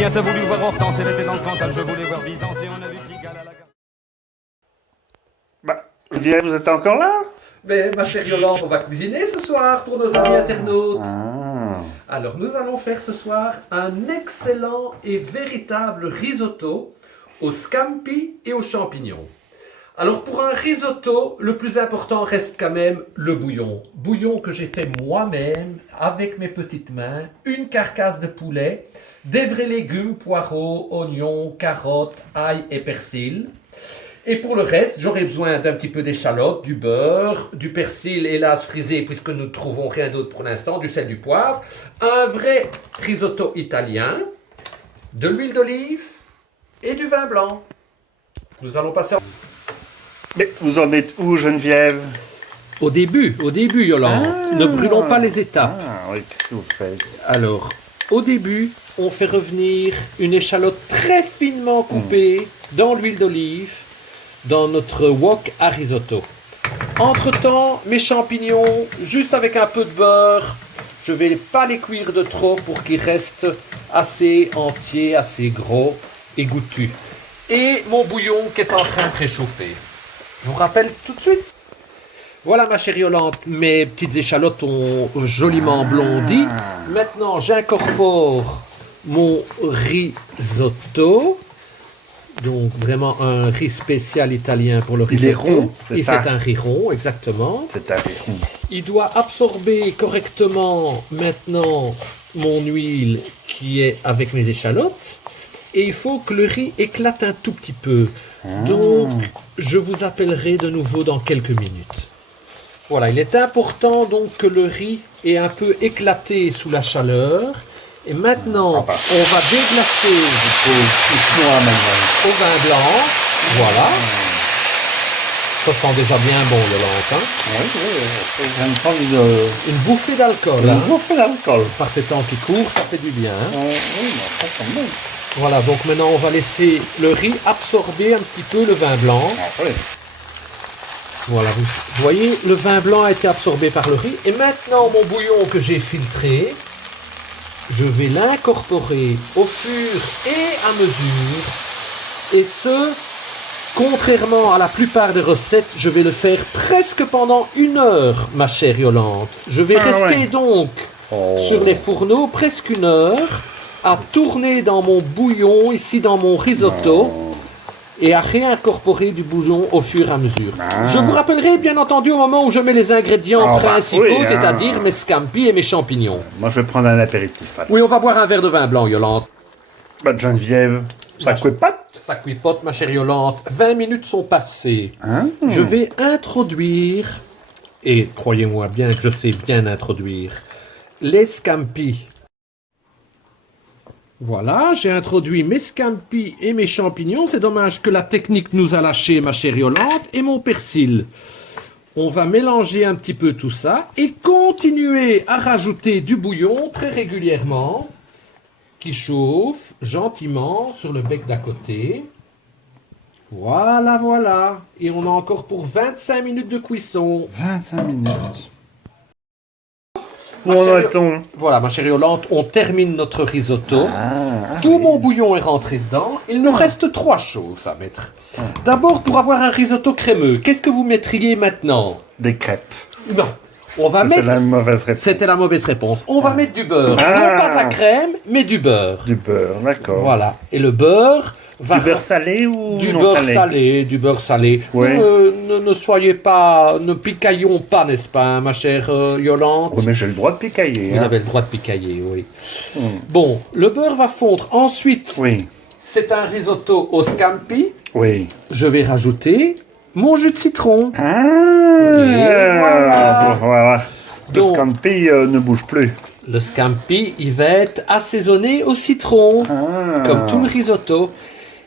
Julien, t'as voulu voir Hortense, elle était dans le Cantal, je voulais voir Byzance et on a vu Pigalle à la gare. Bah, Julien, vous êtes encore là? Mais ma chère Yolande, on va cuisiner ce soir pour nos amis internautes. Ah. Alors nous allons faire ce soir un excellent et véritable risotto aux scampi et aux champignons. Alors pour un risotto, le plus important reste quand même le bouillon. Bouillon que j'ai fait moi-même avec mes petites mains, une carcasse de poulet, des vrais légumes, poireaux, oignons, carottes, ail et persil. Et pour le reste, j'aurai besoin d'un petit peu d'échalote, du beurre, du persil hélas frisé puisque nous ne trouvons rien d'autre pour l'instant, du sel, du poivre, un vrai risotto italien, de l'huile d'olive et du vin blanc. Nous allons passer Mais vous en êtes où, Geneviève? au début, Yolande. Ne brûlons pas les étapes. Ah oui, qu'est-ce que vous faites? Alors, au début, on fait revenir une échalote très finement coupée dans l'huile d'olive, dans notre wok à risotto. Entre-temps, mes champignons, juste avec un peu de beurre, je ne vais pas les cuire de trop pour qu'ils restent assez entiers, assez gros et goûtus. Et mon bouillon qui est en train de réchauffer. Je vous rappelle tout de suite. Voilà ma chère Yolande, mes petites échalotes ont joliment blondi. Maintenant, j'incorpore mon risotto. Donc vraiment un riz spécial italien pour le risotto. Il est rond, c'est Et ça? c'est un riz rond, exactement. C'est un rond. Il doit absorber correctement maintenant mon huile qui est avec mes échalotes. Et il faut que le riz éclate un tout petit peu. Donc, je vous appellerai de nouveau dans quelques minutes. Voilà, il est important donc que le riz est un peu éclaté sous la chaleur. Et maintenant, on va déglacer Moi, maintenant. au vin blanc. Voilà. Ça sent déjà bien bon, Yolande. Hein? Oui, je viens de prendre Une bouffée d'alcool. une Hein? bouffée d'alcool. Par ces temps qui courent, ça fait du bien. Hein? Oui, mais ça quand même. Voilà, donc maintenant on va laisser le riz absorber un petit peu le vin blanc. Ah, oui. Voilà, vous voyez, le vin blanc a été absorbé par le riz. Et maintenant, mon bouillon que j'ai filtré, je vais l'incorporer au fur et à mesure. Et ce, contrairement à la plupart des recettes, je vais le faire presque pendant 1 heure, ma chère Yolande. Je vais rester donc sur les fourneaux presque 1 heure à tourner dans mon bouillon, ici dans mon risotto, et à réincorporer du bouillon au fur et à mesure. Je vous rappellerai bien entendu au moment où je mets les ingrédients principaux, oui, hein. c'est-à-dire mes scampi et mes champignons. Moi, je vais prendre un apéritif. Alors. Oui, on va boire un verre de vin blanc, Yolande. Bah, Geneviève, ça coupe pas? Ça cuipote, ma chère Yolande. 20 minutes sont passées. Hein? Je vais introduire, et croyez-moi bien que je sais bien introduire, les scampi. Voilà, j'ai introduit mes scampi et mes champignons. C'est dommage que la technique nous a lâché, ma chère Yolande, et mon persil. On va mélanger un petit peu tout ça et continuer à rajouter du bouillon très régulièrement qui chauffe gentiment sur le bec d'à côté. Voilà, voilà. Et on a encore pour 25 minutes de cuisson. 25 minutes. Ma Où en chère- est-on? Voilà, ma chère Yolande, on termine notre risotto. Ah, Tout mon bouillon est rentré dedans. Il nous reste 3 choses à mettre. D'abord, pour avoir un risotto crémeux, qu'est-ce que vous mettriez maintenant? des crêpes. Non, on va C'était mettre... la mauvaise réponse. C'était la mauvaise réponse. On va mettre du beurre. Ah. Non pas de la crème, mais du beurre. Du beurre, d'accord. Voilà. Et le beurre va... Du beurre salé ou Du non beurre salé? salé, du beurre salé. Ouais. Ne soyez pas, ne picaillons pas, n'est-ce pas, hein, ma chère Yolande? Oui, mais j'ai le droit de picailler. Vous hein. avez le droit de picailler, oui. Bon, le beurre va fondre. Ensuite, Oui, c'est un risotto au scampi. oui. Je vais rajouter mon jus de citron. Ah, Et voilà. voilà. Le Donc- scampi ne bouge plus. Le scampi, il va être assaisonné au citron, Ah. comme tout le risotto.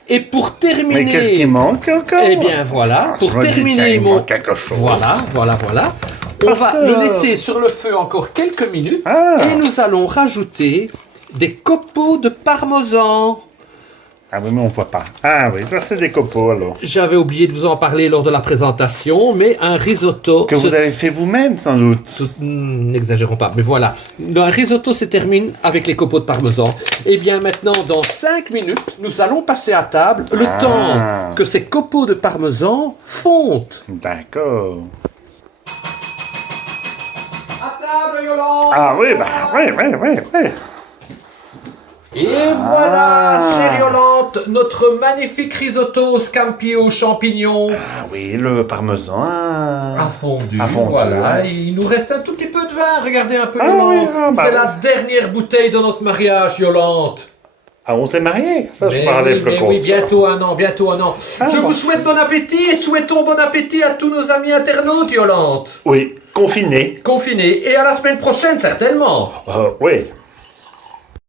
Et pour terminer... Mais qu'est-ce qui manque encore? Eh bien voilà, Ah, pour je me dis, tiens, terminer il mon... manque quelque chose. Voilà. On Parce va que- le laisser sur le feu encore quelques minutes. Ah. Et nous allons rajouter des copeaux de parmesan. Ah oui, mais on voit pas. Ah oui, ça c'est des copeaux alors. J'avais oublié de vous en parler lors de la présentation, mais un risotto... Que vous avez fait vous-même sans doute. N'exagérons pas, mais voilà. Un risotto se termine avec les copeaux de parmesan. Et bien maintenant, dans 5 minutes, nous allons passer à table le temps que ces copeaux de parmesan fondent. D'accord. À table, Yolande. Ah oui, bah oui. Et voilà, chère Yolande, notre magnifique risotto scampi aux champignons Ah oui, le parmesan. a fondu. A fondu, Voilà, ouais. et il nous reste un tout petit peu de vin. Regardez un peu, Ah Yolande. oui, ah bah C'est oui. la dernière bouteille de notre mariage, Yolande. Ah, on s'est mariés. Ça, je Mais parlais oui, plus mais compte. oui, bientôt un an, bientôt un an. Ah, Je bon. vous souhaite bon appétit et souhaitons bon appétit à tous nos amis internautes, Yolande. Oui, confiné. Confinés. Et à la semaine prochaine, certainement. Oui.